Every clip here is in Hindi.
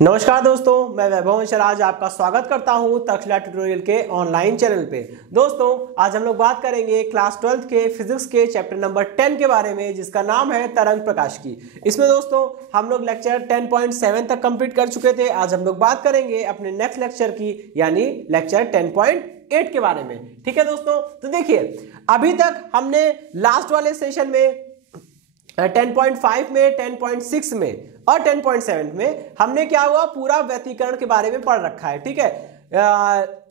नमस्कार दोस्तों, मैं वैभव अंशल आज आपका स्वागत करता हूं तक्षशिला ट्यूटोरियल के ऑनलाइन चैनल पे। दोस्तों आज हम लोग बात करेंगे क्लास 12th के फिजिक्स के चैप्टर नंबर 10 के बारे में, जिसका नाम है तरंग प्रकाश की। इसमें दोस्तों हम लोग लेक्चर 10.7 तक कंप्लीट कर चुके थे। आज हम लोग बात करेंगे अपने नेक्स्ट लेक्चर की, यानी लेक्चर 10.8 के बारे में। ठीक है दोस्तों, तो देखिए अभी तक हमने लास्ट वाले सेशन में 10.5 में, 10.6 में और 10.7 में हमने क्या हुआ पूरा व्यतिकरण के बारे में पढ़ रखा है। ठीक है,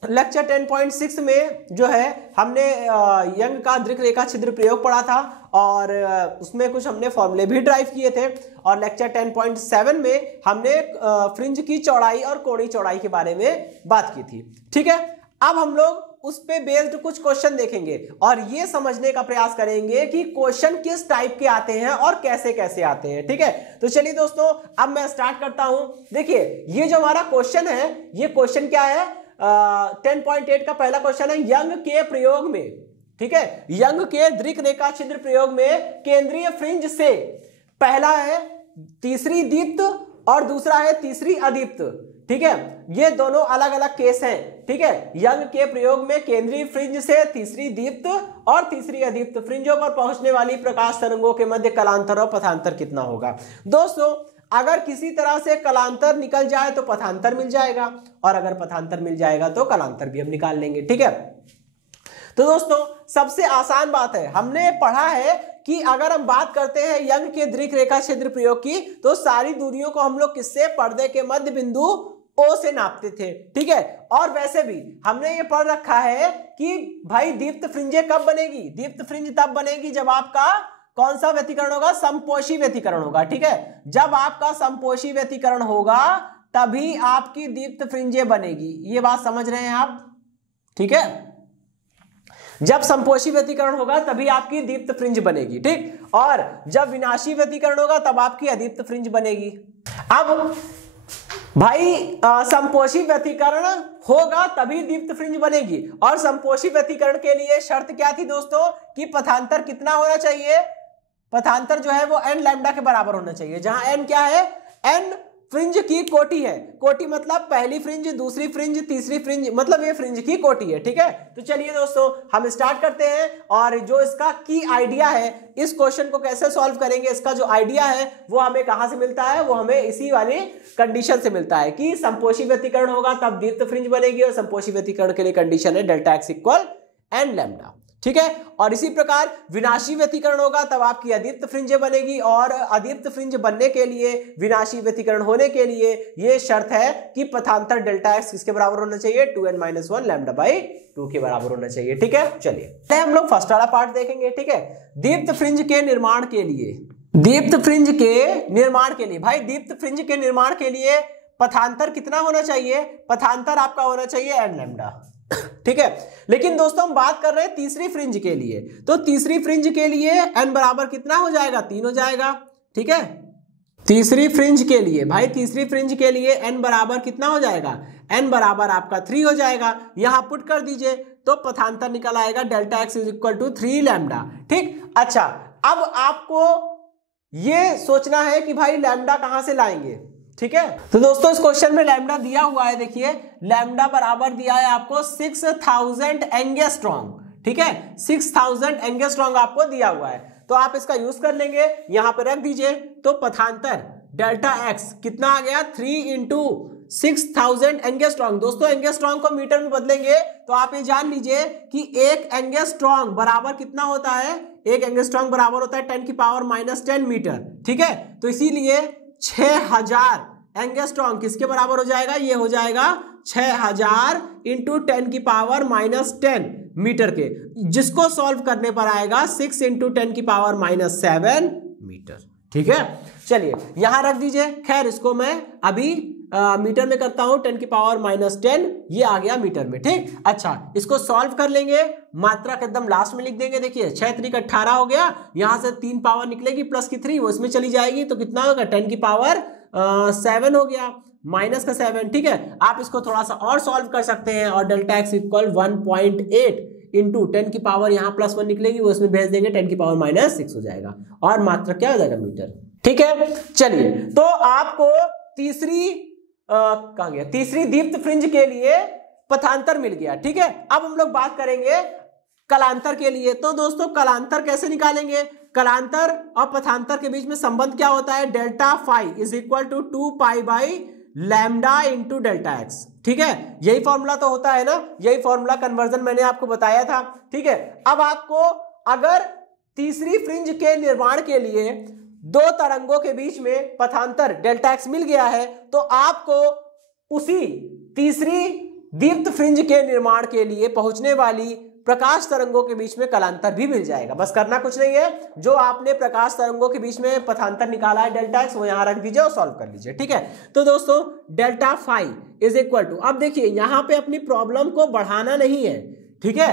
लेक्चर 10.6 में जो है हमने यंग का दृक रेखा छिद्र प्रयोग पढ़ा था और उसमें कुछ हमने फॉर्मूले भी ड्राइव किए थे। और लेक्चर 10.7 में हमने फ्रिंज की चौड़ाई और कोणीय चौड़ाई के बारे में बात की थी। ठीक है, अब हम लोग उस पे बेस्ड कुछ क्वेश्चन देखेंगे और ये समझने का प्रयास करेंगे कि क्वेश्चन किस टाइप के आते हैं और कैसे कैसे आते हैं। ठीक है, तो चलिए दोस्तों अब मैं स्टार्ट करता हूं। देखिए ये जो हमारा क्वेश्चन है, ये क्वेश्चन क्या है, 10.8 का पहला क्वेश्चन है यंग के प्रयोग में। ठीक है, यंग के दृक रेखा छिद्र प्रयोग में केंद्रीय फ्रिंज से पहला है तीसरी दीप्त और दूसरा है तीसरी अदीप्त। ठीक है, ये दोनों अलग अलग केस हैं। ठीक है, यंग के प्रयोग में केंद्रीय फ्रिंज से तीसरी दीप्त और तीसरी अदीप्त फ्रिंजों पर पहुंचने वाली प्रकाश तरंगों के मध्य कलांतर और पथांतर कितना होगा। दोस्तों अगर किसी तरह से कलांतर निकल जाए तो पथांतर मिल जाएगा, और अगर पथांतर मिल जाएगा तो कलांतर भी हम निकाल लेंगे। ठीक है, तो दोस्तों सबसे आसान बात है, हमने पढ़ा है कि अगर हम बात करते हैं यंग के दृक रेखा छिद्र प्रयोग की, तो सारी दूरियों को हम लोग किससे, पर्दे के मध्य बिंदु O से नापते थे। ठीक है, और वैसे भी हमने ये पढ़ रखा है कि भाई दीप्त फ्रिंजें कब बनेगी, दीप्त फ्रिंज तब बनेगी जब आपका कौन सा व्यतिकरण होगा, समपोषी व्यतिकरण होगा। ठीक है, जब आपका समपोषी व्यतिकरण होगा तभी आपकी दीप्त फ्रिंजें बनेगी। ये बात समझ रहे हैं आप? ठीक है, जब समपोषी व्यतिकरण होगा तभी आपकी दीप्त फ्रिंज बनेगी। ठीक, और जब विनाशी व्यतिकरण होगा तब आपकी अदीप्त फ्रिंज बनेगी। अब भाई समपोषी व्यतिकरण होगा तभी दीप्त फ्रिंज बनेगी, और समपोषी व्यतिकरण के लिए शर्त क्या थी दोस्तों कि पथांतर कितना होना चाहिए, पथांतर जो है वो n लैम्डा के बराबर होना चाहिए, जहां n क्या है, n फ्रिंज की कोटि है। कोटि मतलब पहली फ्रिंज, दूसरी फ्रिंज, तीसरी फ्रिंज, मतलब ये फ्रिंज की कोटि है। ठीक है, तो चलिए दोस्तों हम स्टार्ट करते हैं, और जो इसका की आइडिया है, इस क्वेश्चन को कैसे सॉल्व करेंगे, इसका जो आइडिया है वो हमें कहां से मिलता है, वो हमें इसी वाली कंडीशन से मिलता है कि समपोषी व्यतिकरण होगा तब दीप्त फ्रिंज बनेगी, और समपोषी व्यतिकरण के लिए कंडीशन है delta x equal n lambda. ठीक है, और इसी प्रकार विनाशी व्यतिकरण होगा तब आपकी अदीप्त फ्रिंज बनेगी, और अदीप्त फ्रिंज बनने के लिए, विनाशी व्यतिकरण होने के लिए ये शर्त है कि पथांतर डेल्टा x किसके बराबर होना चाहिए, 2n-1 लैम्डा बाई 2 के बराबर होना चाहिए। ठीक है, चलिए हम लोग फर्स्ट वाला पार्ट देखेंगे। ठीक है, दीप्त फ्रिंज के निर्माण के लिए, दीप्त फ्रिंज के निर्माण के लिए, भाई दीप्त फ्रिंज के निर्माण के लिए पथांतर कितना होना चाहिए, पथांतर आपका होना चाहिए n लैम्डा। ठीक है, लेकिन दोस्तों हम बात कर रहे हैं तीसरी फ्रिंज के लिए, तो तीसरी फ्रिंज के लिए n बराबर कितना हो जाएगा, 3 हो जाएगा। ठीक है, तीसरी फ्रिंज के लिए, भाई तीसरी फ्रिंज के लिए n बराबर कितना हो जाएगा, n बराबर आपका 3 हो जाएगा। यहां पुट कर दीजिए तो पथांतर निकल आएगा delta x equal to 3 lambda. ठीक, अच्छा अब आपको ये सोचना है कि भाई लैम्डा कहां से लाएंगे। ठीक है, तो दोस्तों इस क्वेश्चन में लैम्डा दिया हुआ है, देखिए लैम्डा बराबर दिया है आपको 6000 एंगस्ट्रॉम। ठीक है, 6000 एंगस्ट्रॉम आपको दिया हुआ है, तो आप इसका यूज कर लेंगे, यहां पे रख दीजिए। तो पथांतर डेल्टा x कितना आ गया, 3 इंटू 6000 एंगस्ट्रॉम। दोस्तों एंगस्ट्रॉम को मीटर में बदलेंगे तो आप ये जान लीजिए कि एक एंगस्ट्रॉम बराबर कितना होता है, एक एंगस्ट्रॉम बराबर होता है 10⁻⁻10 मीटर। ठीक है, तो इसीलिए 6000 एंगस्ट्रॉम किसके बराबर हो जाएगा, ये हो जाएगा 6000 इंटू 10⁻⁻10 मीटर के, जिसको सॉल्व करने पर आएगा 6 इंटू 10⁻⁷ मीटर। ठीक है, चलिए यहां रख दीजिए। खैर इसको मैं अभी मीटर में करता हूं, 10⁻⁻10 ये आ गया मीटर में। ठीक, अच्छा इसको सॉल्व कर लेंगे, मात्रा के एकदम लास्ट में लिख देंगे। देखिए 6 3 18 हो गया, यहां से 3 पावर निकलेगी प्लस की 3 वो इसमें चली जाएगी, तो कितना होगा 10⁻7 हो गया, माइनस का 7। ठीक है, आप इसको थोड़ा सा और सॉल्व कर सकते हैं, और डेल्टा x इक्वल 1.8 इंटू 10 की पावर यहाँ +1 निकलेगी, वो इसमें भेज देंगे, 10⁻⁻6 हो जाएगा, और मात्रा क्या हो जाएगा, मीटर। ठीक है, चलिए तो आपको तीसरी कहाँ गया, तीसरी दीप्त फ्रिंज के लिए पथांतर मिल गया। ठीक है, अब हम लोग बात करेंगे कलांतर के लिए। तो दोस्तों कलांतर कैसे निकालेंगे, कलांतर और पथांतर के बीच में संबंध क्या होता है, delta phi is equal to 2 pi by lambda into delta x. ठीक है, यही फॉर्मूला तो होता है ना, यही फॉर्मूला कन्वर्जन मैंने आपको बताया था। ठीक है, अब आपको अगर तीसरी फ्रिंज के निर्माण के लिए दो तरंगों के बीच में पथांतर डेल्टा एक्स मिल गया है, तो आपको उसी तीसरी दीप्त फ्रिंज के निर्माण के लिए पहुंचने वाली प्रकाश तरंगों के बीच में कलांतर भी मिल जाएगा। बस करना कुछ नहीं है, जो आपने प्रकाश तरंगों के बीच में पथांतर निकाला है डेल्टा एक्स, वो यहां रख दीजिए और सॉल्व कर लीजिए। ठीक है, तो दोस्तों delta phi is equal to, अब देखिए यहां पे अपनी प्रॉब्लम को बढ़ाना नहीं है। ठीक है,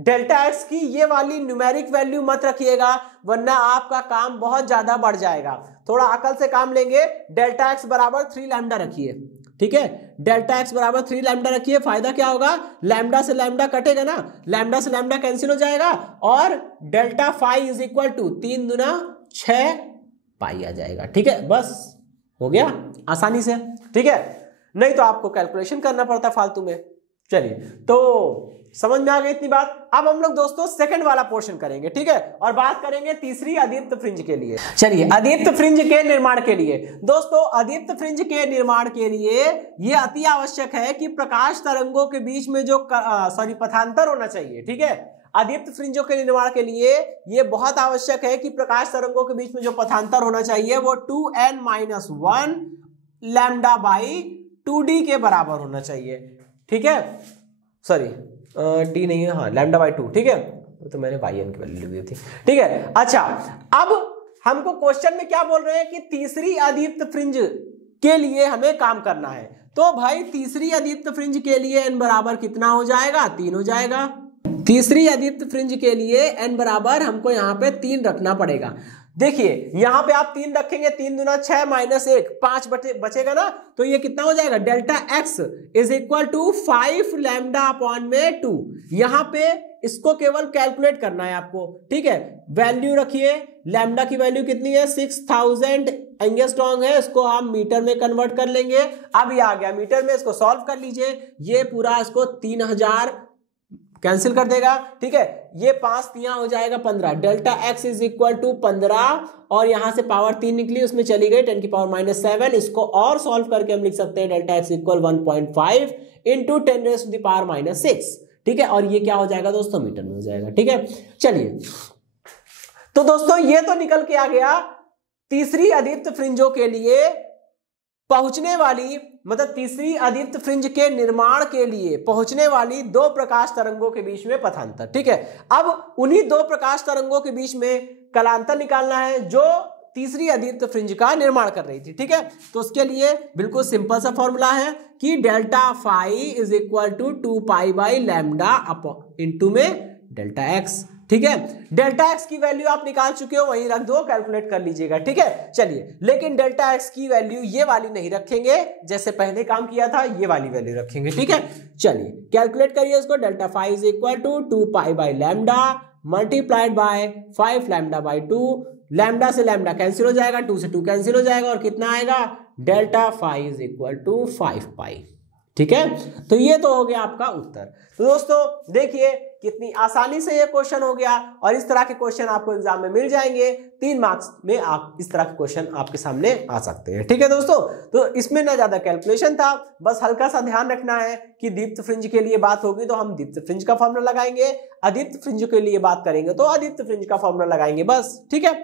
डेल्टा एक्स की ये वाली न्यूमेरिक वैल्यू मत रखिएगा, वरना आपका काम बहुत ज्यादा बढ़ जाएगा। थोड़ा अकल से काम लेंगे। डेल्टा एक्स बराबर 3 लैम्डा रखिए। ठीक है, डेल्टा एक्स बराबर 3 लैम्डा रखिए। फायदा क्या होगा, लैम्डा से लैम्डा कटेगा ना, लैम्डा से लैम्डा कैंसिल हो जाएगा, और delta phi is equal to 3 दूना 6 पाई आ जाएगा। ठीक है, बस हो गया आसानी से। ठीक है, नहीं तो आपको कैलकुलेशन करना पड़ता फालतू में। चलिए, तो समझ में आ गई इतनी बात। अब हम लोग दोस्तों सेकंड वाला पोर्शन करेंगे। ठीक है, और बात करेंगे तीसरी अदीप्त फ्रिंज के लिए। चलिए, अदीप्त फ्रिंज के निर्माण के लिए दोस्तों, अदीप्त फ्रिंज के निर्माण के लिए यह अति आवश्यक है कि प्रकाश तरंगों के बीच में जो पथांतर होना चाहिए। ठीक है, अदीप्त फ्रिंजों के निर्माण के लिए यह बहुत आवश्यक है कि प्रकाश तरंगों के बीच में जो पथांतर होना चाहिए वो 2n-1 लैम्डा बाई 2d के बराबर होना चाहिए। ठीक है, सॉरी डी नहीं है, हाँ लैम्डा बाई 2। ठीक है, तो मैंने बाई एन की वैल्यू ली थी। ठीक है, अच्छा अब हमको क्वेश्चन में क्या बोल रहे हैं कि तीसरी अदीप्त फ्रिंज के लिए हमें काम करना है। तो भाई तीसरी अदीप्त फ्रिंज के लिए n बराबर कितना हो जाएगा, 3 हो जाएगा। तीसरी अदीप्त फ्रिंज के लिए n बराबर हमको यहाँ पे 3 रखना पड़ेगा। देखिए यहां पे आप 3 रखेंगे, 3 दूना 6 माइनस 1 5 बचेगा ना, तो ये कितना हो जाएगा, delta x is equal to 5 lambda upon में 2। यहां पे इसको केवल कैलकुलेट करना है आपको। ठीक है, वैल्यू रखिए, लैम्डा की वैल्यू कितनी है, 6000 एंगस्ट्रॉन्ग है, इसको हम मीटर में कन्वर्ट कर लेंगे। अब ये आ गया मीटर में, इसको सॉल्व कर लीजिए। ये पूरा इसको 3000 कैंसिल कर देगा। ठीक है, ये 5 तिया हो जाएगा 15। Delta x is equal to 15, और यहां से पावर 3 निकली, उसमें चली गई 10 की पावर -7। इसको और सॉल्व करके हम लिख सकते हैं delta x equal 1.5 into 10 raise to the power -6। ठीक है, और ये क्या हो जाएगा दोस्तों, मीटर में हो जाएगा। ठीक है, चलिए, तो दोस्तों ये तो निकल के आ गया तीसरी अदीप्त फ्रिंजों के लिए पहुंचने वाली, मतलब तीसरी अदीप्त फ्रिंज के निर्माण के लिए पहुंचने वाली 2 प्रकाश तरंगों के बीच में पथांतर। ठीक है, अब उन्हीं 2 प्रकाश तरंगों के बीच में कलांतर निकालना है जो तीसरी अदीप्त फ्रिंज का निर्माण कर रही थी। ठीक है, तो उसके लिए बिल्कुल सिंपल सा फॉर्मूला है कि delta phi is equal to 2 pi by lambda upon into में डेल्टा एक्स। ठीक है, डेल्टा एक्स की वैल्यू आप निकाल चुके हो, वहीं रख दो, कैलकुलेट कर लीजिएगा। ठीक है, चलिए, लेकिन डेल्टा एक्स की वैल्यू ये वाली नहीं रखेंगे जैसे पहले काम किया था, ये वाली वैल्यू रखेंगे। ठीक है, चलिए कैलकुलेट करिए इसको। Delta phi is equal to 2 pi by lambda multiplied by 5 lambda by 2। Lambda से लैम्डा कैंसिल हो जाएगा, 2 से 2 कैंसिल हो जाएगा, और कितना आएगा, delta phi is equal to 5 pi. ठीक है, तो ये तो हो गया आपका उत्तर। तो दोस्तों देखिए कितनी आसानी से ये क्वेश्चन हो गया, और इस तरह के क्वेश्चन आपको एग्जाम में मिल जाएंगे। 3 मार्क्स में आप इस तरह के क्वेश्चन आपके सामने आ सकते हैं। ठीक है दोस्तों, तो इसमें ना ज्यादा कैलकुलेशन था, बस हल्का सा ध्यान रखना है कि दीप्त फ्रिंज के लिए बात होगी तो हम दीप्त फ्रिंज का फॉर्मूला लगाएंगे, अदीप्त फ्रिंज के लिए बात करेंगे तो अदीप्त फ्रिंज का फॉर्मूला लगाएंगे, बस। ठीक है,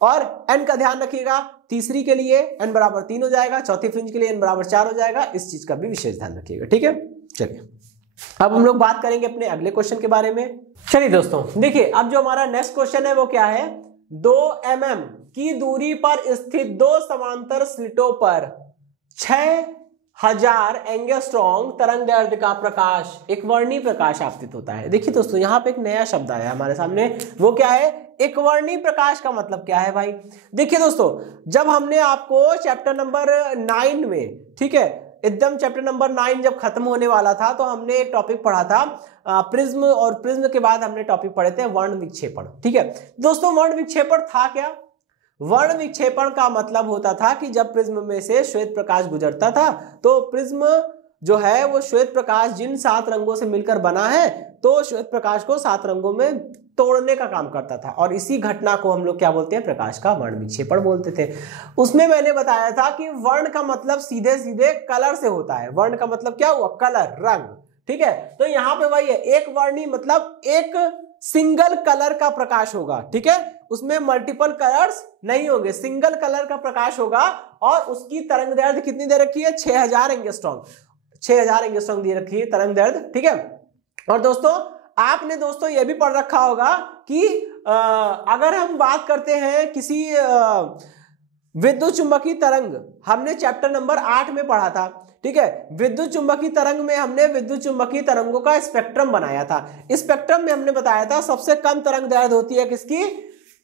और n का ध्यान रखिएगा, तीसरी के लिए n बराबर 3 हो जाएगा, चौथी फ्रिंज के लिए n बराबर 4 हो जाएगा, इस चीज का भी विशेष ध्यान रखिएगा। ठीक है, चलिए अब हम लोग बात करेंगे अपने अगले क्वेश्चन के बारे में। चलिए दोस्तों देखिए, अब जो हमारा नेक्स्ट क्वेश्चन है वो क्या है, 2 mm की दूरी पर स्थित 2 समांतर स्लिटों पर 6000 एंगस्ट्रॉन्ग तरंगदैर्ध्य का प्रकाश, एक वर्णीय प्रकाश आपतित होता है। देखिए दोस्तों, यहाँ पे एक नया शब्द आया हमारे सामने, वो क्या है, एक वर्णीय प्रकाश का मतलब क्या है भाई। देखिए दोस्तों, जब हमने आपको चैप्टर नंबर 9 में, ठीक है, एकदम चैप्टर नंबर 9 जब खत्म होने वाला था तो हमने एक टॉपिक पढ़ा था प्रिज्म, और प्रिज्म के बाद हमने टॉपिक पढ़े थे वर्ण विक्षेपण। ठीक है दोस्तों, वर्ण विक्षेपण था क्या, वर्ण विक्षेपण का मतलब होता था कि जब प्रिज्म में से श्वेत प्रकाश गुजरता था तो प्रिज्म जो है वो श्वेत प्रकाश जिन 7 रंगों से मिलकर बना है तो श्वेत प्रकाश को 7 रंगों में तोड़ने का काम करता था, और इसी घटना को हम लोग क्या बोलते हैं, प्रकाश का वर्ण विक्षेपण बोलते थे। उसमें मैंने बताया था कि वर्ण का मतलब सीधे सीधे कलर से होता है। वर्ण का मतलब क्या हुआ, कलर, रंग, ठीक है। तो यहाँ पे वही है, एक वर्णी मतलब एक सिंगल कलर का प्रकाश होगा, ठीक है, उसमें मल्टीपल कलर्स नहीं होंगे, सिंगल कलर का प्रकाश होगा, और उसकी तरंग दैर्ध्य कितनी दे रखी है, 6000 एंगस्ट्रॉम, 6000 एंगस्ट्रॉम दे रखी है तरंग दैर्ध्य, ठीक है। और दोस्तों आपने दोस्तों ये भी पढ़ रखा होगा कि अगर हम बात करते हैं किसी विद्युत चुंबकीय तरंग, हमने चैप्टर नंबर 8 में पढ़ा था, ठीक है। विद्युत चुंबकीय तरंग में हमने विद्युत चुंबकीय तरंगों का स्पेक्ट्रम बनाया था। इस स्पेक्ट्रम में हमने बताया था सबसे कम तरंग दैर्ध्य होती है किसकी,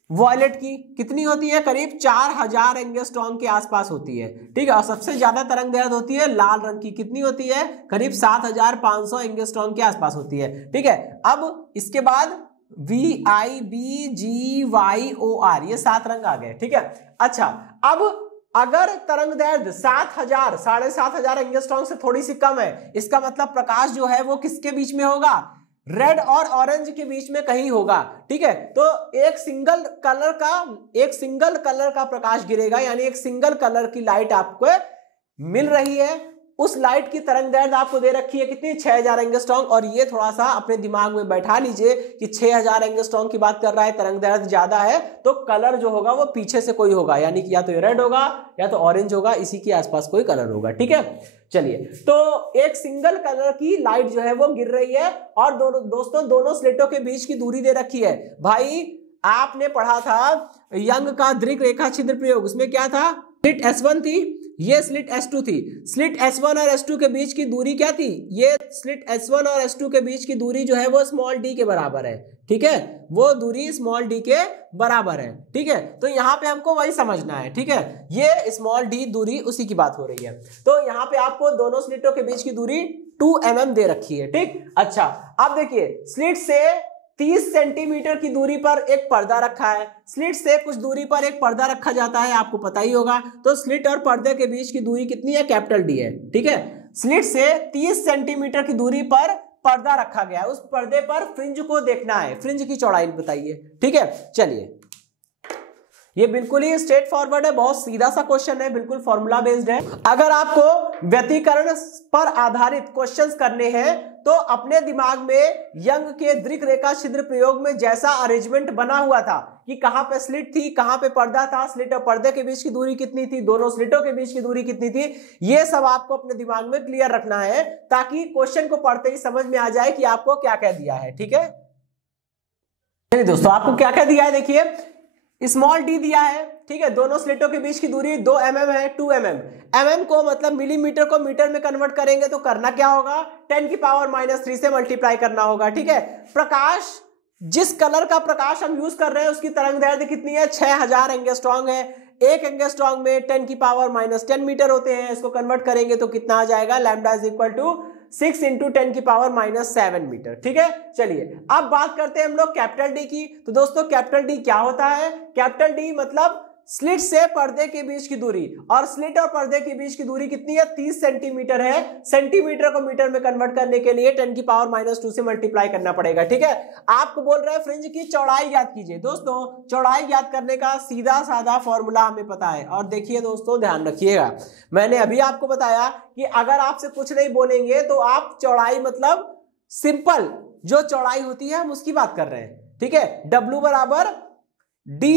वॉयलेट की। कितनी होती है, करीब 4000 एंगस्ट्रॉम के आसपास होती है, ठीक है। और सबसे ज्यादा तरंग दैर्ध्य होती है लाल रंग की, कितनी होती है, करीब 7500 एंगस्ट्रॉम के आसपास होती है, ठीक है। अब इसके बाद VIBGYOR ये 7 रंग आ गए, ठीक है। अच्छा, अब अगर तरंग दैर्ध्य 7000 7500 एंगस्ट्रॉम से थोड़ी सी कम है, इसका मतलब प्रकाश जो है वो किसके बीच में होगा, रेड और ऑरेंज के बीच में कहीं होगा, ठीक है। तो एक सिंगल कलर का प्रकाश गिरेगा, यानी एक सिंगल कलर की लाइट आपको मिल रही है, उस लाइट की तरंग दैर्ध्य आपको दे रखी है कितनी, 6000 एंगस्ट्रॉम। और ये थोड़ा सा अपने दिमाग में बैठा लीजिए कि 6000 एंगस्ट्रॉम की बात कर रहा है, तरंग दैर्ध्य ज्यादा है, तो कलर जो होगा वो पीछे से कोई होगा, यानी कि या तो रेड होगा या तो ऑरेंज होगा, इसी के आसपास कोई कलर होगा, ठीक है। चलिए, तो एक सिंगल कलर की लाइट जो है वो गिर रही है, और दोस्तों दोनों स्लेटों के बीच की दूरी दे रखी है। भाई आपने पढ़ा था यंग का दृक रेखा छिद्र प्रयोग, उसमें क्या था, स्लिट S1 थी, ये स्लिट S2 थी। स्लिट S1 और S2 के बीच की दूरी क्या थी, ये स्लिट S1 और S2 के बीच की दूरी जो है वो स्मॉल d के बराबर है, ठीक है, वो दूरी स्मॉल d के बराबर है, ठीक है। तो यहाँ पे हमको वही समझना है, ठीक है, ये स्मॉल d दूरी उसी की बात हो रही है। तो यहाँ पे आपको दोनों स्लिटों के बीच की दूरी 2 mm दे रखी है, ठीक। अच्छा, अब देखिए स्लिट से 30 सेंटीमीटर की दूरी पर एक पर्दा रखा है, स्लिट से कुछ दूरी पर एक पर्दा रखा जाता है, आपको पता ही होगा। तो स्लिट और पर्दे के बीच की दूरी कितनी है, कैपिटल D है, ठीक है। स्लिट से 30 सेंटीमीटर की दूरी पर पर्दा रखा गया है, उस पर्दे पर फ्रिंज को देखना है, फ्रिंज की चौड़ाई बताइए, ठीक है। चलिए, ये बिल्कुल ही स्ट्रेट फॉरवर्ड है, बहुत सीधा सा क्वेश्चन है, बिल्कुल फॉर्मूला बेस्ड है। अगर आपको व्यतिकरण पर आधारित क्वेश्चंस करने हैं तो अपने दिमाग में यंग के दृक रेखा छिद्र प्रयोग में जैसा अरेंजमेंट बना हुआ था कि कहां पे स्लिट थी, कहां पे पर्दा था, स्लिट और पर्दे के बीच की दूरी कितनी थी, दोनों स्लिटों के बीच की दूरी कितनी थी, ये सब आपको अपने दिमाग में क्लियर रखना है, ताकि क्वेश्चन को पढ़ते ही समझ में आ जाए कि आपको क्या क्या दिया है, ठीक है। चलिए दोस्तों, आपको क्या क्या दिया है, देखिए स्मॉल d दिया है, ठीक है, दोनों स्लिटों के बीच की दूरी 2 mm है, 2 mm। mm को मतलब मिलीमीटर को मीटर में कन्वर्ट करेंगे तो करना क्या होगा, 10 की पावर -3 से मल्टीप्लाई करना होगा, ठीक है। प्रकाश, जिस कलर का प्रकाश हम यूज कर रहे हैं उसकी तरंग दैर्ध्य कितनी है, 6000 एंगस्ट्रॉम है। एक एंगस्ट्रॉम में 10 की पावर -10 मीटर होते हैं, इसको कन्वर्ट करेंगे तो कितना आ जाएगा, लैम्डा इज इक्वल टू 6 × 10 की पावर -7 मीटर, ठीक है। चलिए, अब बात करते हैं हम लोग कैपिटल D की। तो दोस्तों कैपिटल D क्या होता है, कैपिटल D मतलब स्लिट से पर्दे के बीच की दूरी, और स्लिट और पर्दे के बीच की दूरी कितनी है, 30 सेंटीमीटर है। सेंटीमीटर को मीटर में कन्वर्ट करने के लिए 10 की पावर -2 से मल्टीप्लाई करना पड़ेगा, ठीक है। आपको बोल रहे हैं फ्रिंज की चौड़ाई ज्ञात कीजिए। दोस्तों चौड़ाई ज्ञात करने का सीधा साधा फॉर्मूला हमें पता है, और देखिए दोस्तों ध्यान रखिएगा, मैंने अभी आपको बताया कि अगर आपसे कुछ नहीं बोलेंगे तो आप चौड़ाई मतलब सिंपल जो चौड़ाई होती है हम उसकी बात कर रहे हैं, ठीक है। W बराबर D,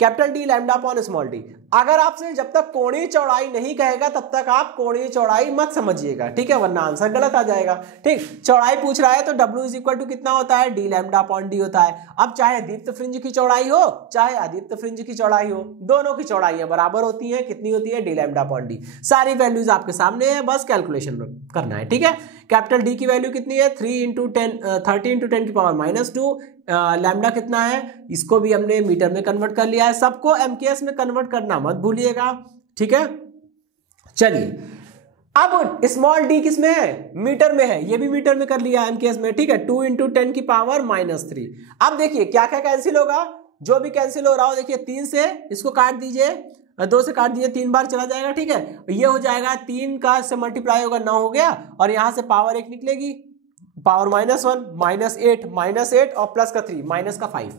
capital D lambda upon small d। अगर आपसे जब तक कोणीय चौड़ाई नहीं कहेगा तब तक आप कोणीय चौड़ाई मत समझिएगा, ठीक है, वरना आंसर गलत आ जाएगा, ठीक। चौड़ाई पूछ रहा है तो W इज इक्वल टू कितना होता है, D लैम्डा अपॉन D होता है। अब चाहे दीप्त फ्रिंज की चौड़ाई हो चाहे अदीप्त फ्रिंज की चौड़ाई हो, दोनों की चौड़ाई बराबर होती है, कितनी होती है, D लैम्डा अपॉन D। सारी वैल्यूज आपके सामने है, बस कैलकुलेशन करना है, ठीक है। कैपिटल D की वैल्यू कितनी है, 30 × 10 की पावर -2। लैम्डा कितना है, इसको भी हमने मीटर में कन्वर्ट कर लिया है, सबको MKS में कन्वर्ट करना मत भूलिएगा, ठीक है। चलिए, अब स्मॉल d किस में है, मीटर में है, ये भी मीटर में कर लिया MKS में, ठीक है। 2 × 10 की पावर -3। अब देखिए क्या क्या कैंसिल होगा, जो भी कैंसिल हो रहा हो, देखिए 3 से इसको काट दीजिए, 2 से काट दीजिए, 3 बार चला जाएगा, ठीक है। ये हो जाएगा 3 का से मल्टीप्लाई होगा 9 हो गया, और यहां से पावर 1 निकलेगी, पावर -1 -8 और प्लस का 3 माइनस का 5,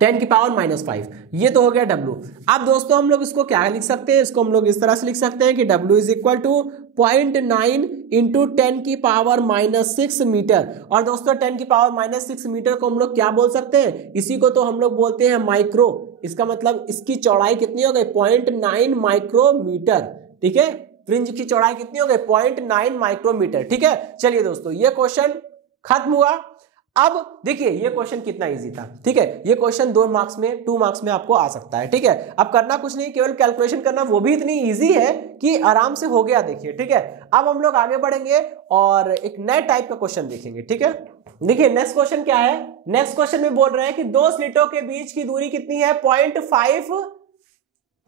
10 की पावर -5, ये तो हो गया W। अब दोस्तों हम लोग इसको क्या लिख सकते हैं, इसको हम लोग इस तरह से लिख सकते हैं कि W is equal to 0.9 into 10 की पावर -6 मीटर। और दोस्तों 10 की पावर -6 मीटर को हम लोग क्या बोल सकते हैं, इसी को तो हम लोग बोलते हैं माइक्रो। इसका मतलब इसकी चौड़ाई कितनी हो गई, 0.9 माइक्रोमीटर, ठीक है। फ्रिंज की चौड़ाई कितनी हो गई, 0.9 माइक्रोमीटर, ठीक है। चलिए दोस्तों ये क्वेश्चन खत्म हुआ। अब देखिए ये क्वेश्चन कितना इजी था, ठीक है। ये क्वेश्चन 2 मार्क्स में आपको आ सकता है, ठीक है। अब करना कुछ नहीं, केवल कैलकुलेशन करना, वो भी इतनी इजी है कि आराम से हो गया, देखिए, ठीक है। अब हम लोग आगे बढ़ेंगे और एक नए टाइप का क्वेश्चन देखेंगे, ठीक है। देखिए नेक्स्ट क्वेश्चन क्या है, नेक्स्ट क्वेश्चन में बोल रहे हैं कि 2 स्लिटों के बीच की दूरी कितनी है, 0.5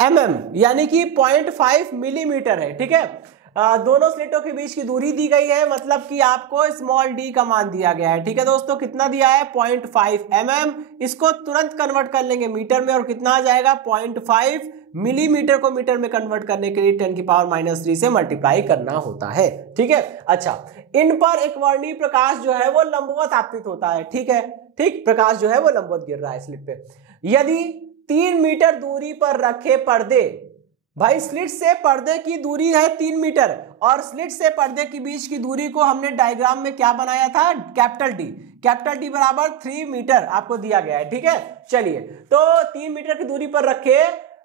mm, यानी कि 0.5 मिलीमीटर है, ठीक है। दोनों स्लिटों के बीच की दूरी दी गई है, मतलब कि आपको स्मॉल डी का मान दिया गया है, ठीक है दोस्तों। कितना दिया है, 0.5 mm। इसको तुरंत कन्वर्ट कर लेंगे मीटर में, और कितना आ जाएगा, 0.5 मिलीमीटर को मीटर में कन्वर्ट करने के लिए 10 की पावर -3 से मल्टीप्लाई करना होता है, ठीक है। अच्छा, इन पर एक वर्णीय प्रकाश जो है वो लंबवत आपतित होता है, ठीक है, ठीक। प्रकाश जो है वो लंबवत गिर रहा है स्लिट पे। यदि 3 मीटर दूरी पर रखे पर्दे, भाई स्लिट से पर्दे की दूरी है 3 मीटर, और स्लिट से पर्दे के बीच की दूरी को हमने डायग्राम में क्या बनाया था, कैपिटल डी बराबर 3 मीटर आपको दिया गया है, ठीक है। चलिए, तो 3 मीटर की दूरी पर रखे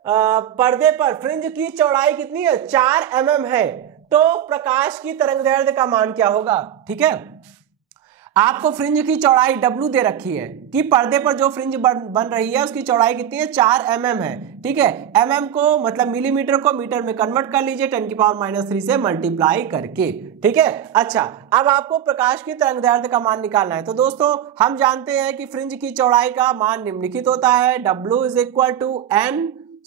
पर्दे पर फ्रिंज की चौड़ाई कितनी है, 4 mm है, तो प्रकाश की तरंगदैर्ध्य का मान क्या होगा, ठीक है। आपको फ्रिंज की चौड़ाई W दे रखी है कि पर्दे पर जो फ्रिंज बन रही है उसकी चौड़ाई कितनी है, 4 mm है, ठीक है। mm को मतलब मिलीमीटर को मीटर में कन्वर्ट कर लीजिए 10 की पावर -3 से मल्टीप्लाई करके, ठीक है। अच्छा, अब आपको प्रकाश की तरंगदैर्ध्य का मान निकालना है। तो दोस्तों हम जानते हैं कि फ्रिंज की चौड़ाई का मान निम्नलिखित होता है, W is equal to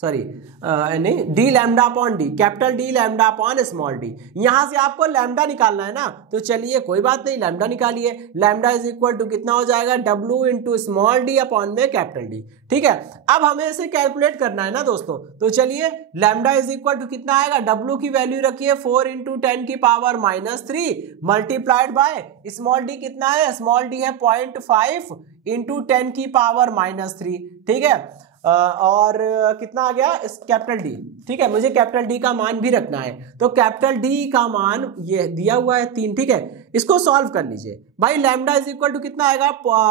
D lambda upon D, capital D lambda upon small D. यहां से आपको लैम्डा निकालना है ना, तो चलिए कोई बात नहीं, लैम्डा निकालिए। लैम्डा इज इक्वल टू कितना हो जाएगा, W into small D upon में कैपिटल डी, ठीक है। अब हमें इसे कैलकुलेट करना है ना दोस्तों, तो चलिए लैम्डा इज इक्वल टू कितना आएगा, W की वैल्यू रखिए 4 इंटू 10 की power -3 multiplied by small D कितना है, स्मॉल डी है 0.5 इंटू 10 की पावर -3, ठीक है। और कितना आ गया, कैपिटल डी, ठीक है। मुझे कैपिटल डी का मान भी रखना है, तो कैपिटल डी का मान ये दिया हुआ है 3, ठीक है। इसको सॉल्व कर लीजिए भाई। लैम्डा इज इक्वल टू कितना आएगा,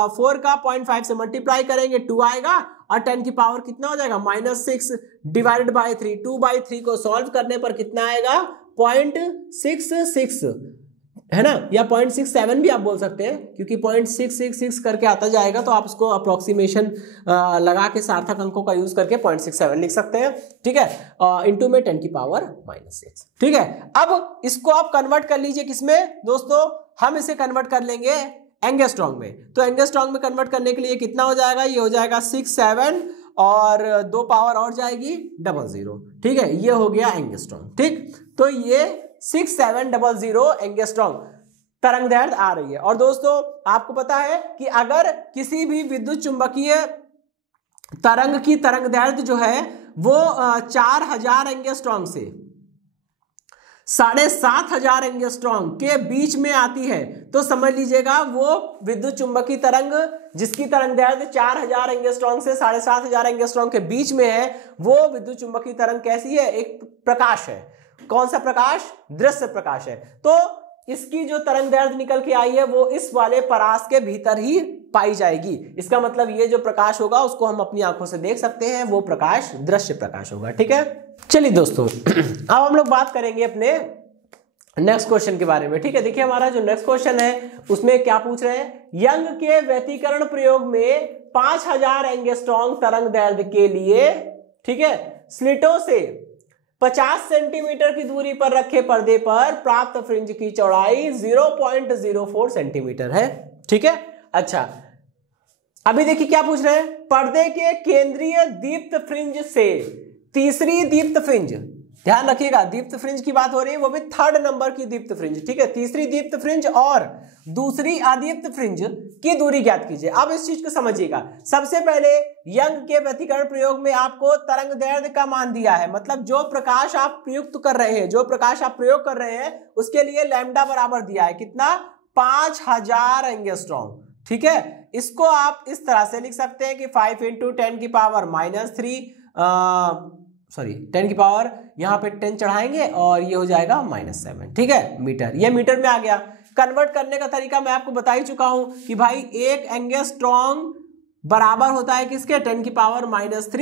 4 का 0.5 से मल्टीप्लाई करेंगे 2 आएगा, और 10 की पावर कितना हो जाएगा, -6 डिवाइडेड बाय 3, 2/3 को सॉल्व करने पर कितना आएगा, 0.66 है ना, या 0.67 भी आप बोल सकते हैं, क्योंकि 0.666 करके आता जाएगा, तो आप उसको अप्रोक्सीमेशन लगा के सार्थक अंकों का यूज करके 0.67 लिख सकते हैं, ठीक है। इंटू में 10 की पावर -6, ठीक है। अब इसको आप कन्वर्ट कर लीजिए किसमें दोस्तों, हम इसे कन्वर्ट कर लेंगे एंगस्ट्रॉन्ग में। तो एंगस्ट्रॉन्ग में कन्वर्ट करने के लिए कितना हो जाएगा, ये हो जाएगा 6 7 और 2 पावर और जाएगी 00, ठीक है। ये हो गया एंगस्ट्रॉन्ग, ठीक। तो ये 6700 एंगस्ट्रॉन्ग तरंगदैर्ध्य आ रही है। और दोस्तों आपको पता है कि अगर किसी भी विद्युत चुंबकीय तरंग की तरंगदैर्ध्य जो है वो 4000 एंगस्ट्रॉन्ग से 7500 एंगस्ट्रॉन्ग के बीच में आती है, तो समझ लीजिएगा वो विद्युत चुंबकीय तरंग जिसकी तरंगदैर्ध्य 4000 एंगस्ट्रॉन्ग से 7500 एंगस्ट्रॉन्ग के बीच में है, वो विद्युत चुंबकीय तरंग कैसी है, एक प्रकाश है। कौन सा प्रकाश, दृश्य प्रकाश है। तो इसकी जो तरंगदैर्ध्य निकल के आई है वो इस वाले परास के भीतर ही पाई जाएगी। इसका मतलब ये जो प्रकाश होगा उसको हम अपनी आंखों से देख सकते हैं, वो प्रकाश दृश्य प्रकाश होगा, ठीक है। चलिए दोस्तों अब हम लोग बात करेंगे अपने नेक्स्ट क्वेश्चन के बारे में, ठीक है। देखिए हमारा जो नेक्स्ट क्वेश्चन है उसमें क्या पूछ रहे हैं, यंग के व्यतिकरण प्रयोग में 5000 एंगस्ट्रॉन्ग तरंगदैर्ध्य के लिए, ठीक है, स्लिटों से 50 सेंटीमीटर की दूरी पर रखे पर्दे पर प्राप्त फ्रिंज की चौड़ाई 0.04 सेंटीमीटर है, ठीक है। अच्छा, अभी देखिए क्या पूछ रहे हैं, पर्दे के केंद्रीय दीप्त फ्रिंज से तीसरी दीप्त फ्रिंज, ध्यान रखिएगा, दीप्त फ्रिंज की बात हो रही है, वो भी थर्ड नंबर की दीप्त फ्रिंज, ठीक है। तीसरी दीप्त फ्रिंज और दूसरी अदीप्त फ्रिंज की दूरी ज्ञात कीजिए। अब इस चीज को समझिएगा, सबसे पहले यंग के व्यतिकरण प्रयोग में आपको तरंग दैर्ध्य का मान दिया है, मतलब जो प्रकाश आप प्रयुक्त कर रहे हैं, जो प्रकाश आप प्रयोग कर रहे हैं उसके लिए लैम्डा बराबर दिया है कितना, 5000 एंगस्ट्रॉम, ठीक है। इसको आप इस तरह से लिख सकते हैं कि 5 × 10⁻³ सॉरी 10 की पावर यहां पे 10 चढ़ाएंगे और ये हो जाएगा -7, ठीक है, मीटर। ये मीटर में आ गया। कन्वर्ट करने का तरीका मैं आपको बता ही चुका हूं कि भाई 1 एंगस्ट्रॉम बराबर होता है किसके, 10 की पावर -10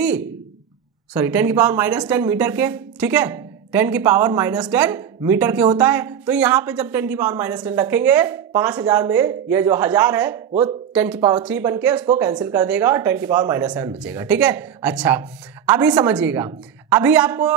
मीटर के, ठीक है, 10 की पावर -10 मीटर के होता है। तो यहाँ पे जब 10 की पावर -10 रखेंगे, 5000 में ये जो 1000 है वो 10 की पावर 3 बन के उसको कैंसिल कर देगा और 10 की पावर -7 बचेगा, ठीक है। अच्छा, अभी समझिएगा, अभी आपको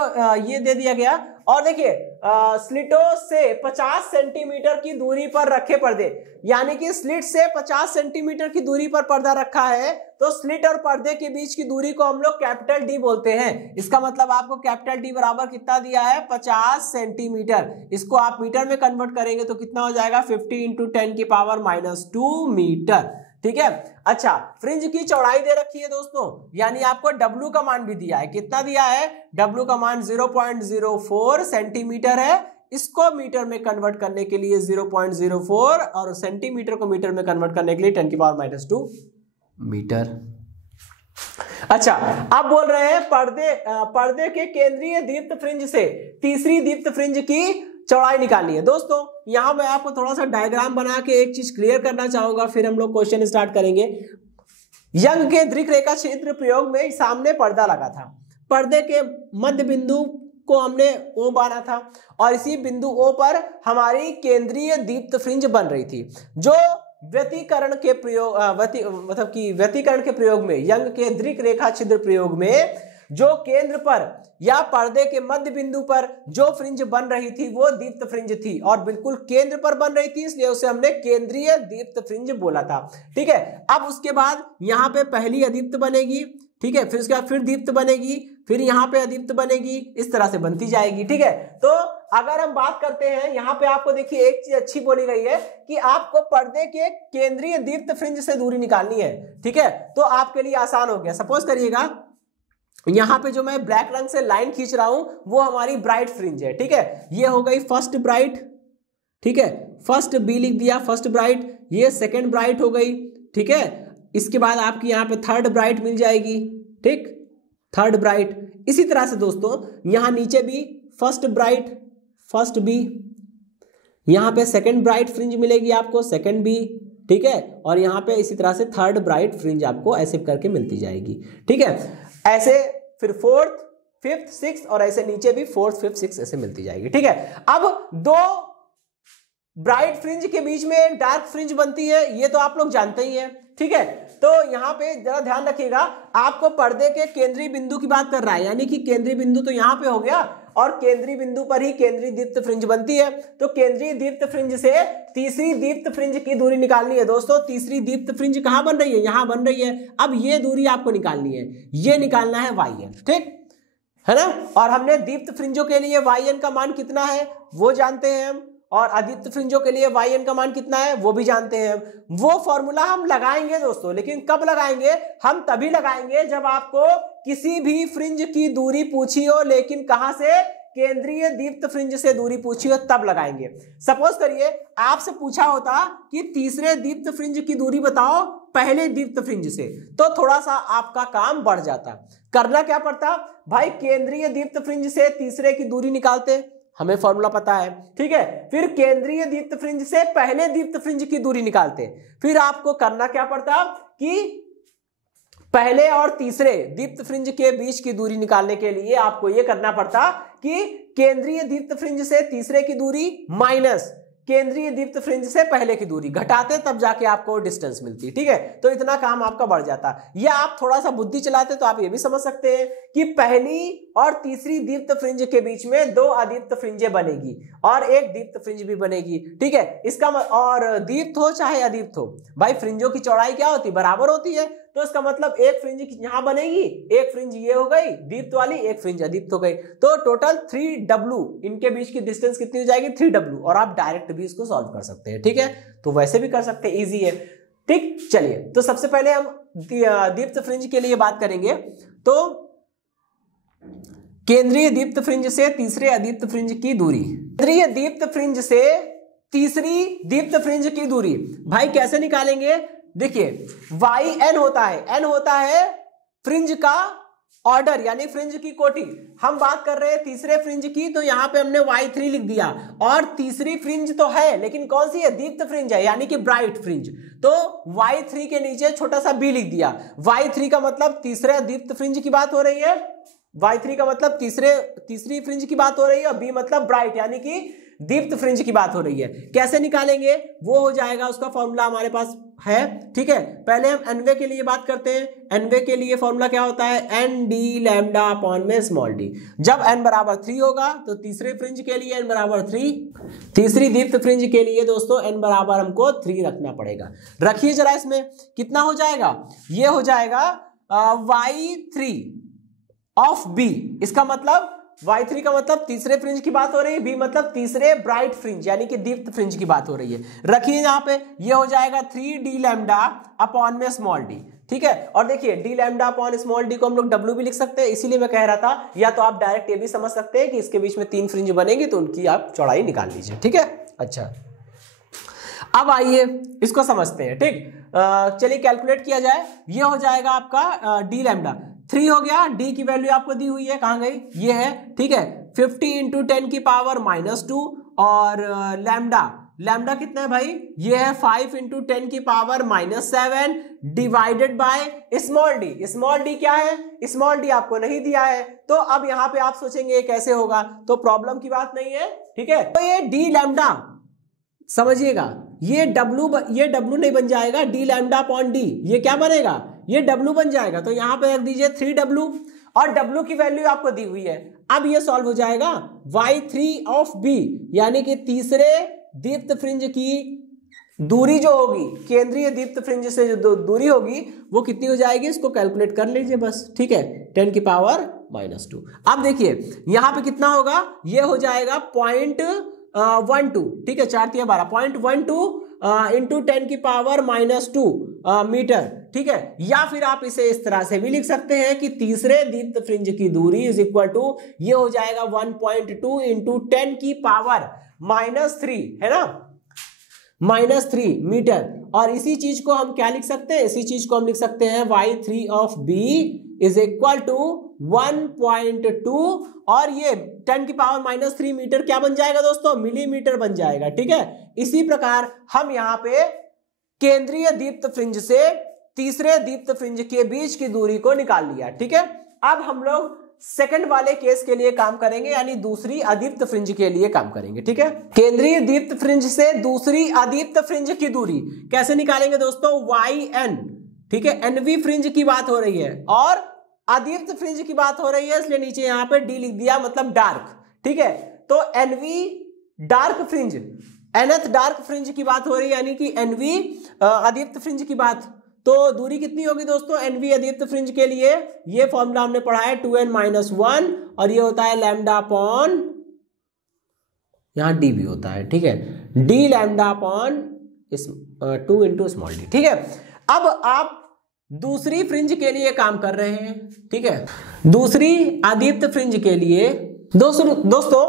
ये दे दिया गया। और देखिए स्लिटों से 50 सेंटीमीटर की दूरी पर रखे पर्दे, यानी कि स्लिट से 50 सेंटीमीटर की दूरी पर पर्दा रखा है, तो स्लिट और पर्दे के बीच की दूरी को हम लोग कैपिटल डी बोलते हैं। इसका मतलब आपको कैपिटल डी बराबर कितना दिया है, 50 सेंटीमीटर। इसको आप मीटर में कन्वर्ट करेंगे तो कितना हो जाएगा, 50 × 10 की पावर -2 मीटर, ठीक है। अच्छा, फ्रिंज की चौड़ाई दे रखी है दोस्तों, यानी आपको W का मान भी दिया है, कितना दिया है, W का मान 0.04 सेंटीमीटर है। इसको मीटर में कन्वर्ट करने के लिए 0.04 और सेंटीमीटर को मीटर में कन्वर्ट करने के लिए 10 की पावर -2 मीटर। अच्छा, अब बोल रहे हैं पर्दे के केंद्रीय दीप्त फ्रिंज से तीसरी दीप्त फ्रिंज की चौड़ाई निकालनी है। दोस्तों यहां मैं आपको थोड़ा सा डायग्राम बना के एक चीज क्लियर करना चाहूंगा, फिर हम लोग क्वेश्चन स्टार्ट करेंगे। यंग के दृक रेखा छिद्र प्रयोग में सामने पर्दा लगा था, पर्दे के मध्य बिंदु को हमने O माना था और इसी बिंदु O पर हमारी केंद्रीय दीप्त फ्रिंज बन रही थी, जो व्यतिकरण के प्रयोग में यंग के दृक रेखा छिद्र प्रयोग में जो केंद्र पर या पर्दे के मध्य बिंदु पर जो फ्रिंज बन रही थी वो दीप्त फ्रिंज थी, और बिल्कुल केंद्र पर बन रही थी, इसलिए उसे हमने केंद्रीय दीप्त फ्रिंज बोला था, ठीक है। अब उसके बाद यहाँ पे पहली अदीप्त बनेगी, ठीक है, फिर उसके बाद फिर दीप्त बनेगी, फिर यहाँ पे अदीप्त बनेगी, इस तरह से बनती जाएगी, ठीक है। तो अगर हम बात करते हैं, यहाँ पे आपको देखिए एक चीज अच्छी बोली गई है कि आपको पर्दे के केंद्रीय दीप्त फ्रिंज से दूरी निकालनी है, ठीक है। तो आपके लिए आसान हो गया। सपोज करिएगा यहां पे जो मैं ब्लैक रंग से लाइन खींच रहा हूं वो हमारी ब्राइट फ्रिंज है, ठीक है। ये हो गई फर्स्ट ब्राइट, ठीक है, फर्स्ट बी लिख दिया, फर्स्ट ब्राइट, ये सेकंड ब्राइट हो गई, ठीक है। इसके बाद आपकी यहाँ पे थर्ड ब्राइट मिल जाएगी, ठीक, थर्ड ब्राइट। इसी तरह से दोस्तों यहां नीचे भी फर्स्ट ब्राइट, फर्स्ट बी, यहां पे सेकंड ब्राइट फ्रिंज मिलेगी आपको, सेकंड बी, ठीक है। और यहाँ पे इसी तरह से थर्ड ब्राइट फ्रिंज आपको ऐसे करके मिलती जाएगी, ठीक है। ऐसे फिर फोर्थ, फिफ्थ, सिक्स्थ और ऐसे नीचे भी फोर्थ, फिफ्थ, सिक्स्थ ऐसे मिलती जाएगी, ठीक है। अब दो ब्राइट फ्रिंज के बीच में डार्क फ्रिंज बनती है, ये तो आप लोग जानते ही हैं, ठीक है। तो यहाँ पे जरा ध्यान रखिएगा, आपको पर्दे के केंद्रीय बिंदु की बात कर रहा है, यानी कि केंद्रीय बिंदु तो यहाँ पे हो गया और केंद्रीय बिंदु पर ही केंद्रीय दीप्त फ्रिंज बनती है। तो केंद्रीय दीप्त फ्रिंज से तीसरी दीप्त फ्रिंज की दूरी निकालनी है। दोस्तों तीसरी दीप्त फ्रिंज कहां बन रही है, यहां बन रही है। अब ये दूरी आपको निकालनी है, ये निकालना है YN, ठीक है ना। और हमने दीप्त फ्रिंजों के लिए YN का मान कितना है वो जानते हैं हम, और अदीप्त फ्रिंजों के लिए YN का मान कितना है वो भी जानते हैं। वो फॉर्मूला हम लगाएंगे दोस्तों, लेकिन कब लगाएंगे, हम तभी लगाएंगे जब आपको किसी भी फ्रिंज की दूरी पूछी हो, लेकिन कहां से, केंद्रीय दीप्त फ्रिंज से दूरी पूछी हो तब लगाएंगे। सपोज करिए आपसे पूछा होता कि तीसरे दीप्त फ्रिंज की दूरी बताओ पहले दीप्त फ्रिंज से, तो थोड़ा सा आपका काम बढ़ जाता। करना क्या पड़ता भाई, केंद्रीय दीप्त फ्रिंज से तीसरे की दूरी निकालते, हमें फॉर्मूला पता है, ठीक है। फिर केंद्रीय दीप्त फ्रिंज से पहले दीप्त फ्रिंज की दूरी निकालते, फिर आपको करना क्या पड़ता कि पहले और तीसरे दीप्त फ्रिंज के बीच की दूरी निकालने के लिए आपको यह करना पड़ता कि केंद्रीय दीप्त फ्रिंज से तीसरे की दूरी माइनस केंद्रीय दीप्त फ्रिंज से पहले की दूरी, घटाते तब जाके आपको डिस्टेंस मिलती, ठीक है। तो इतना काम आपका बढ़ जाता। या आप थोड़ा सा बुद्धि चलाते तो आप ये भी समझ सकते हैं कि पहली और तीसरी दीप्त फ्रिंज के बीच में दो अदीप्त फ्रिंजें बनेगी और एक दीप्त फ्रिंज भी बनेगी, ठीक है। इसका और दीप्त हो चाहे अदीप्त हो, भाई फ्रिंजों की चौड़ाई क्या होती, बराबर होती है। तो इसका मतलब एक फ्रिंज यहां बनेगी, एक फ्रिंज ये हो गई दीप्त वाली, एक फ्रिंज अदीप्त हो गई, तो टोटल 3W, इनके बीच की डिस्टेंस कितनी हो जाएगी 3W। और आप डायरेक्ट भी इसको सॉल्व कर सकते हैं, ठीक है, तो वैसे भी कर सकते हैं, इजी है, ठीक। चलिए, तो सबसे पहले हम दीप्त फ्रिंज के लिए बात करेंगे। तो केंद्रीय दीप्त फ्रिंज से तीसरे अदीप्त फ्रिंज की दूरी, केंद्रीय दीप्त फ्रिंज से तीसरी दीप्त फ्रिंज की दूरी भाई कैसे निकालेंगे? देखिए yn होता है, n होता है फ्रिंज का ऑर्डर यानी फ्रिंज की कोटि। हम बात कर रहे हैं तीसरे फ्रिंज की, तो यहां पे हमने y3 लिख दिया, और तीसरी फ्रिंज तो है लेकिन कौन सी है? दीप्त फ्रिंज है यानी कि ब्राइट फ्रिंज, तो y3 के नीचे छोटा सा b लिख दिया। y3 का मतलब तीसरे दीप्त फ्रिंज की बात हो रही है, y3 का मतलब तीसरी फ्रिंज की बात हो रही है, और b मतलब ब्राइट यानी कि दीप्त फ्रिंज की बात हो रही है। कैसे निकालेंगे वो हो जाएगा, उसका फॉर्मूला हमारे पास है, ठीक है। पहले हम nवे के लिए बात करते हैं। nवे के लिए फॉर्मूला क्या होता है? n d लैम्डा अपॉन में स्मॉल d। जब n बराबर 3 होगा तो तीसरे फ्रिंज के लिए n बराबर 3, तीसरी दीप्त फ्रिंज के लिए दोस्तों n बराबर हमको 3 रखना पड़ेगा। रखिए जरा, इसमें कितना हो जाएगा? ये हो जाएगा y3 ऑफ b। इसका मतलब y3 का मतलब तीसरे फ्रिंज की बात हो रही है, b मतलब तीसरे ब्राइट फ्रिंज यानी कि दीप्त फ्रिंज की बात हो रही है। रखिए यहाँ पे, ये हो जाएगा 3d लैम्डा अपॉन में स्मॉल d, ठीक है। और देखिए d lambda upon small d को हम लोग w भी लिख सकते हैं, इसीलिए मैं कह रहा था, या तो आप डायरेक्ट ये भी समझ सकते हैं कि इसके बीच में 3 फ्रिंज बनेंगे तो उनकी आप चौड़ाई निकाल लीजिए, ठीक है। अच्छा, अब आइए इसको समझते हैं, ठीक। चलिए कैलकुलेट किया जाए। ये हो जाएगा आपका d लैम्डा, 3 हो गया, d की वैल्यू आपको दी हुई है, कहां गई? ये है, ठीक है। 50 इंटू 10 की पावर -2, और लैम्डा कितना है भाई? ये है 5 इंटू 10 की power -7 divided by small D. Small D क्या है? स्मॉल डी आपको नहीं दिया है, तो अब यहां पे आप सोचेंगे ये कैसे होगा, तो प्रॉब्लम की बात नहीं है, ठीक है। तो ये डी लैम्डा समझिएगा, ये W नहीं बन जाएगा, डी लैम्डा अपॉन डी, ये क्या बनेगा? ये W बन जाएगा। तो यहां पे रख दीजिए 3W, और W की वैल्यू आपको दी हुई है। अब ये सॉल्व हो जाएगा, y3 ऑफ b यानी कि तीसरे दीप्त फ्रिंज की दूरी जो होगी, केंद्रीय दीप्त फ्रिंज से जो दूरी होगी वो कितनी हो जाएगी, इसको कैलकुलेट कर लीजिए बस, ठीक है। 10 की पावर -2। अब देखिए यहां पे कितना होगा, ये हो जाएगा 0.12, ठीक है, 4 3 12, 0.12 इंटू 10 की पावर -2 मीटर, ठीक है। या फिर आप इसे इस तरह से भी लिख सकते हैं कि तीसरे दीप्त फ्रिंज की दूरी इज इक्वल टू, ये हो जाएगा 1.2 इंटू 10 की पावर -3, है ना, -3 मीटर। और इसी चीज को हम क्या लिख सकते हैं? इसी चीज को हम लिख सकते हैं y3 of b is equal to 1.2, और ये 10 की पावर -3 मीटर क्या बन जाएगा दोस्तों? मिलीमीटर बन जाएगा, ठीक है। इसी प्रकार हम यहाँ पे केंद्रीय दीप्त फ्रिंज से तीसरे दीप्त फ्रिंज के बीच की दूरी को निकाल लिया, ठीक है। अब हम लोग सेकंड वाले केस के लिए काम करेंगे, यानी दूसरी अदीप्त फ्रिंज के लिए काम करेंगे, ठीक है। केंद्रीय दीप्त फ्रिंज से दूसरी अदीप्त फ्रिंज की दूरी कैसे निकालेंगे दोस्तों? yn, ठीक है, nv फ्रिंज की बात हो रही है और अदीप्त फ्रिंज की बात हो रही है, इसलिए नीचे यहां पे d लिख दिया, मतलब डार्क, ठीक है। तो nv dark fringe, nth dark fringe की बात हो रही है, यानी कि nv अदीप्त फ्रिंज की बात। तो दूरी कितनी होगी दोस्तों nv अदीप्त फ्रिंज के लिए? ये फॉर्मूला हमने पढ़ा है 2n-1, और ये होता है लैम्डा अपॉन, यहां d भी होता है, ठीक है, d lambda upon 2 into small d, ठीक है। अब आप दूसरी फ्रिंज के लिए काम कर रहे हैं, ठीक है। दूसरी अदीप्त फ्रिंज के लिए दोस्तों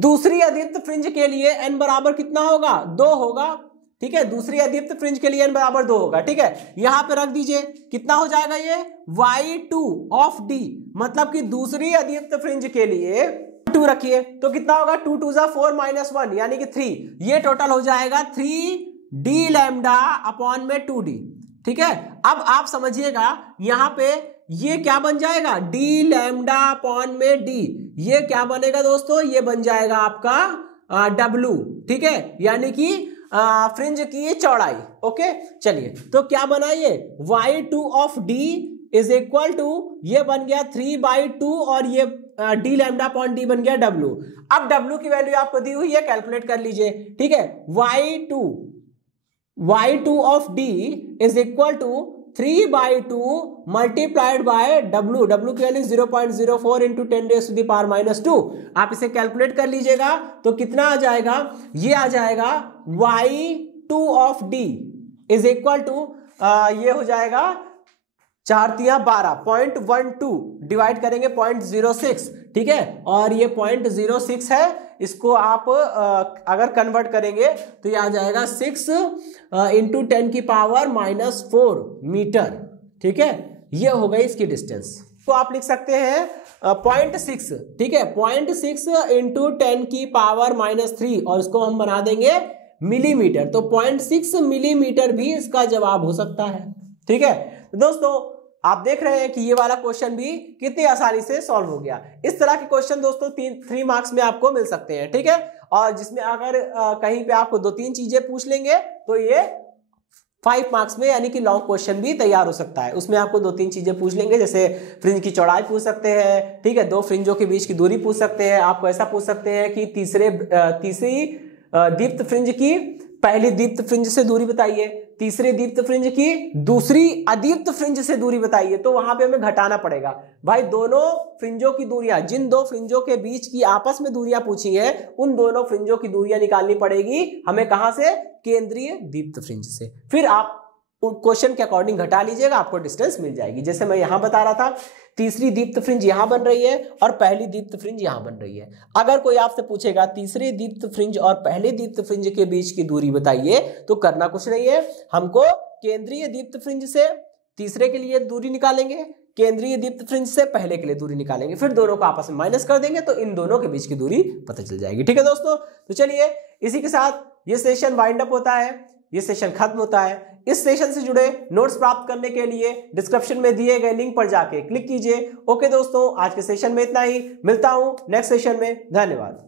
दूसरी अदीप्त फ्रिंज के लिए n बराबर कितना होगा? 2 होगा, ठीक है। दूसरी अदीप्त फ्रिंज के लिए n बराबर 2 होगा, ठीक है। यहां पे रख दीजिए, कितना हो जाएगा ये? y2 ऑफ d, मतलब कि दूसरी अदीप्त फ्रिंज के लिए 2 रखिए, तो कितना होगा? 2 2 4 -1 यानी कि 3, ये टोटल हो जाएगा 3d लैम्डा अपॉन में 2d, ठीक है। अब आप समझिएगा यहां पे ये क्या बन जाएगा? d लैम्डा अपॉन में d, ये क्या बनेगा दोस्तों? ये बन जाएगा आपका w, ठीक है, यानी कि फ्रिंज की चौड़ाई, ओके। चलिए, तो क्या बना ये? y2 of d is equal to, ये बन गया 3/2, और ये d लैम्डा अपॉन d बन गया w। अब w की वैल्यू आपको दी हुई है, कैलकुलेट कर लीजिए, ठीक है। y2 of d is equal to 3/2 multiplied by W की वैल्यू 0.04 इंटू 10⁻⁻²। आप इसे कैलकुलेट कर लीजिएगा तो कितना आ जाएगा, ये आ जाएगा y2 of d is equal to ये हो जाएगा 4 तिया 12 0.12 डिवाइड करेंगे 0.06, ठीक है, और ये 0.06 है, इसको आप अगर कन्वर्ट करेंगे तो ये आ जाएगा 6 इंटू 10⁻⁻4 मीटर, ठीक है, ये हो गई इसकी डिस्टेंस। तो आप लिख सकते हैं 0.6, ठीक है, 0.6 इंटू 10⁻⁻3 और इसको हम बना देंगे मिलीमीटर, तो 0.6 मिलीमीटर भी इसका जवाब हो सकता है, ठीक है। तो दोस्तों आप देख रहे हैं कि ये वाला क्वेश्चन भी कितनी आसानी से सॉल्व हो गया। इस तरह के क्वेश्चन दोस्तों 3 मार्क्स में आपको मिल सकते हैं, ठीक है, और जिसमें अगर कहीं पे आपको 2-3 चीजें पूछ लेंगे तो ये 5 मार्क्स में यानी कि लॉन्ग क्वेश्चन भी तैयार हो सकता है। उसमें आपको 2-3 चीजें पूछ लेंगे, जैसे फ्रिंज की चौड़ाई पूछ सकते हैं, ठीक है, 2 फ्रिंजों के बीच की दूरी पूछ सकते हैं, आपको ऐसा पूछ सकते हैं कि तीसरी दीप्त फ्रिंज की पहली दीप्त फ्रिंज से दूरी बताइए, तीसरे दीप्त फ्रिंज की दूसरी अदीप्त फ्रिंज से दूरी बताइए, तो वहां पे हमें घटाना पड़ेगा भाई। दोनों फ्रिंजों की दूरियां, जिन 2 फ्रिंजों के बीच की आपस में दूरियां पूछी है, उन दोनों फ्रिंजों की दूरियां निकालनी पड़ेगी हमें, कहां से, केंद्रीय दीप्त फ्रिंज से। फिर आप क्वेश्चन के अकॉर्डिंग घटा लीजिएगा, आपको डिस्टेंस मिल जाएगी। जैसे मैं यहां बता रहा था, तीसरी दीप्त फ्रिंज यहां बन रही है और पहली दीप्त फ्रिंज यहां बन रही है। अगर कोई आपसे पूछेगा तीसरी दीप्त फ्रिंज और पहली दीप्त फ्रिंज के बीच की दूरी बताइए, तो करना कुछ नहीं है, हमको केंद्रीय दीप्त फ्रिंज से तीसरे के लिए दूरी निकालेंगे, केंद्रीय दीप्त फ्रिंज से पहले के लिए दूरी निकालेंगे, फिर दोनों को आपस में माइनस कर देंगे तो इन दोनों के बीच की दूरी पता चल जाएगी, ठीक है दोस्तों। तो चलिए इसी के साथ ये सेशन वाइंड अप होता है, ये सेशन खत्म होता है। इस सेशन से जुड़े नोट्स प्राप्त करने के लिए डिस्क्रिप्शन में दिए गए लिंक पर जाके क्लिक कीजिए। ओके दोस्तों, आज के सेशन में इतना ही, मिलता हूं नेक्स्ट सेशन में, धन्यवाद।